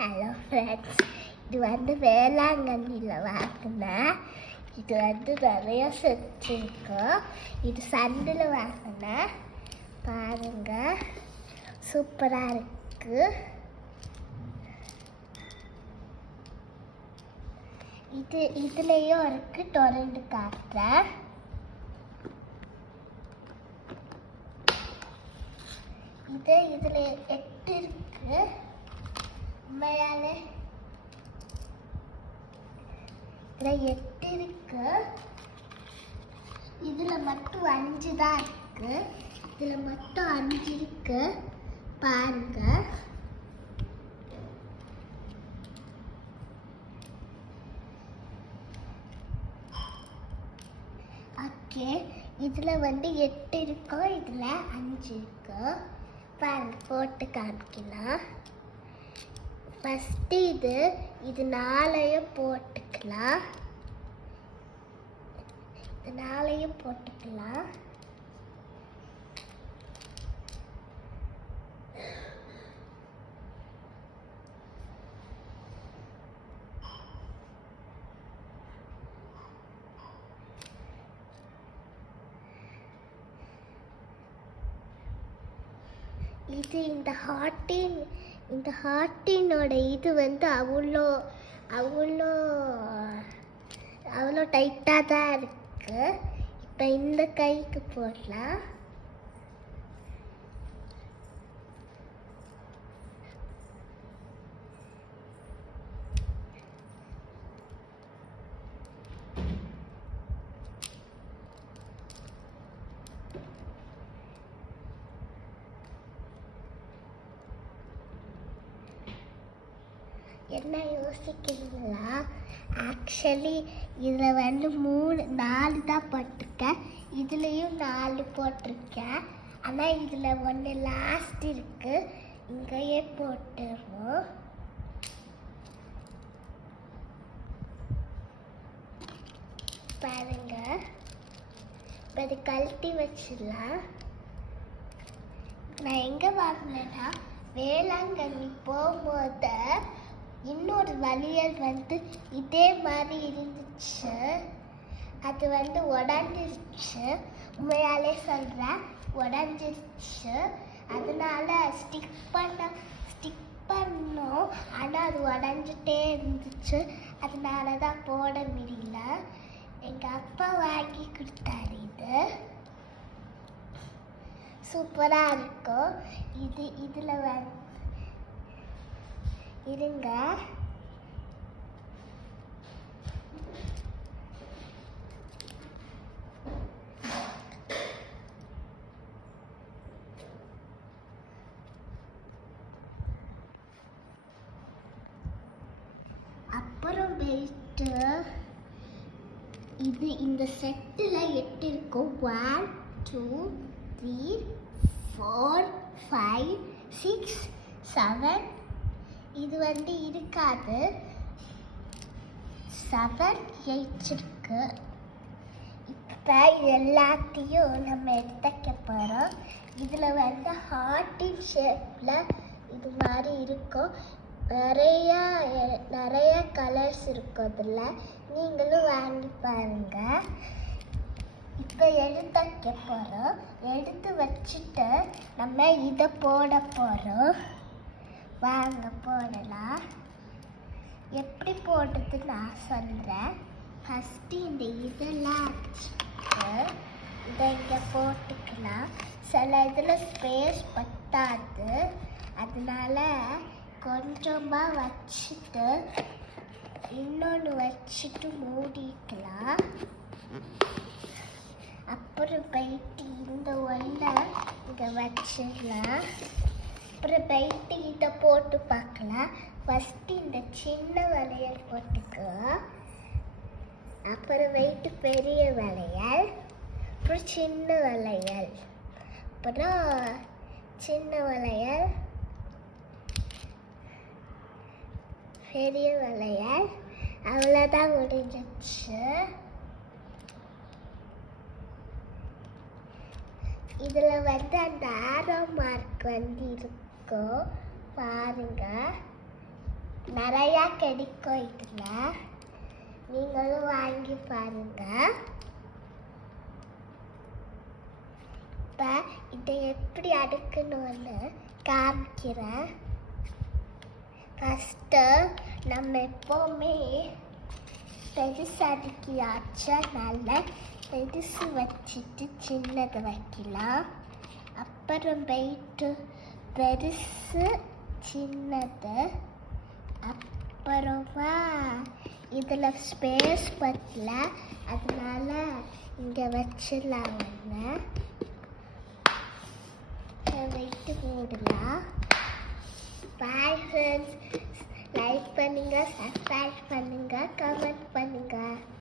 Hello friends, இது வந்து வேளாங்கண்ணியில் வாங்கினேன். இது வந்து நிறைய செட் இருக்கும். இது சந்தில் வாங்கினேன். பாருங்க, சூப்பராக இருக்கு. இதுலேயும் இருக்கு. தொடர்ந்து காட்டுறேன். இதில் 8 இருக்கு. உண்மையாலே இதில் 8 இருக்கு. இதில் மட்டும் 5 தான் இருக்கு. இதில் மட்டும் 5 இருக்கு. பாருங்க. ஓகே, இதில் வந்து 8 இருக்கும். இதில் 5 இருக்கு. பாருங்க, போட்டு காமிக்கலாம். ஃபஸ்ட்டு இது 4ஐயும் போட்டுக்கலாம். இது 4ஐயும் போட்டுக்கலாம். இது இந்த ஹார்ட்டினோட இது வந்து அவ்வளோ டைட்டாக தான் இருக்கு. இப்போ இந்த கைக்கு போடலாம். என்ன யோசிக்கிறீங்களா? ஆக்சுவலி இதில் வந்து 4 தான் போட்டிருக்கேன். இதுலேயும் 4 போட்டிருக்கேன். ஆனால் இதில் ஒன்று லாஸ்ட் இருக்கு. இங்கேயே போட்டுருவோம். பாருங்க, இப்போ அது கழட்டி வச்சிடலாம். நான் எங்கே வாங்கினேன்னா, வேளாங்கண்ணி போகும்போது இன்னொரு வளையல் வந்து இதே மாதிரி இருந்துச்சு. அது வந்து உடஞ்சிருச்சு. உண்மையாலே சொல்கிறேன், உடஞ்சிருச்சு. அதனால ஸ்டிக் பண்ணோம். ஆனால் அது உடஞ்சிட்டே இருந்துச்சு. அதனால தான் போட முடியல. எங்கள் அப்பா வாங்கி கொடுத்தாரு. இது சூப்பராக இருக்கும். இதில் வந்து இருங்க. அப்புறம் வெயிட்டு இந்த செட்டில் 8 இருக்கும். 1 2 3 4 5 6 7. இது வந்து இருக்காது. 7 8 இருக்கு. இப்போ இது எல்லாத்தையும் நம்ம எடுத்துக்க போகிறோம். இதில் வந்து ஹார்ட்டின் ஷேப்பில் இது மாதிரி இருக்கும். நிறைய கலர்ஸ் இருக்கும். அதில் நீங்களும் வாங்கி பாருங்க. இப்போ எடுத்து வைக்க போகிறோம். எடுத்து வச்சுட்டு நம்ம இதை போட போகிறோம். வாங்க போடலாம். எப்படி போடுறது நான் சொல்கிறேன். ஃபஸ்ட்டு இந்த இதெல்லாம் வச்சுட்டு இதை இங்கே போட்டுக்கலாம். சில இதில் ஸ்பேஸ் பத்தாது. அதனால கொஞ்சமாக வச்சுட்டு இன்னொன்று வச்சுட்டு மூடிக்கலாம். அப்புறம் போயிட்டு இந்த ஒன்றை இங்கே வச்சிடலாம். அப்புறம் போயிட்டு இதை போட்டு பார்க்கலாம். ஃபஸ்ட்டு இந்த சின்ன வளையல் போட்டுக்கோ. அப்புறம் வெயிட்டு பெரிய வளையல், அப்புறம் சின்ன வளையல், அப்புறம் சின்ன வளையல், பெரிய வளையல். அவ்வளோதான், முடிஞ்சிச்சு. இதில் வந்து அந்த ஆரோ மார்க் வந்து இருக்கும். பாருங்க, நிறையா கிடைக்கும் இதில். நீங்களும் வாங்கி பாருங்க. இப்போ இதை எப்படி அடுக்கணும்னு காமிக்கிறேன். ஃபஸ்ட்டு நம்ம எப்போவுமே பெருசு அடுக்கியாச்சா நல்லா பெருசு வச்சுட்டு சின்னதை வைக்கலாம். அப்புறம் போயிட்டு பெருசு சின்னது. அப்புறமா இதில் ஸ்பேஸ் பத்தல, அதனால இங்கே வச்சிடலாம். ஒன்று வைத்து மூடலாம். பாய் ஃப்ரெண்ட்ஸ், லைக் பண்ணுங்கள், சப்ஸ்கிரைப் பண்ணுங்கள், கமெண்ட் பண்ணுங்கள்.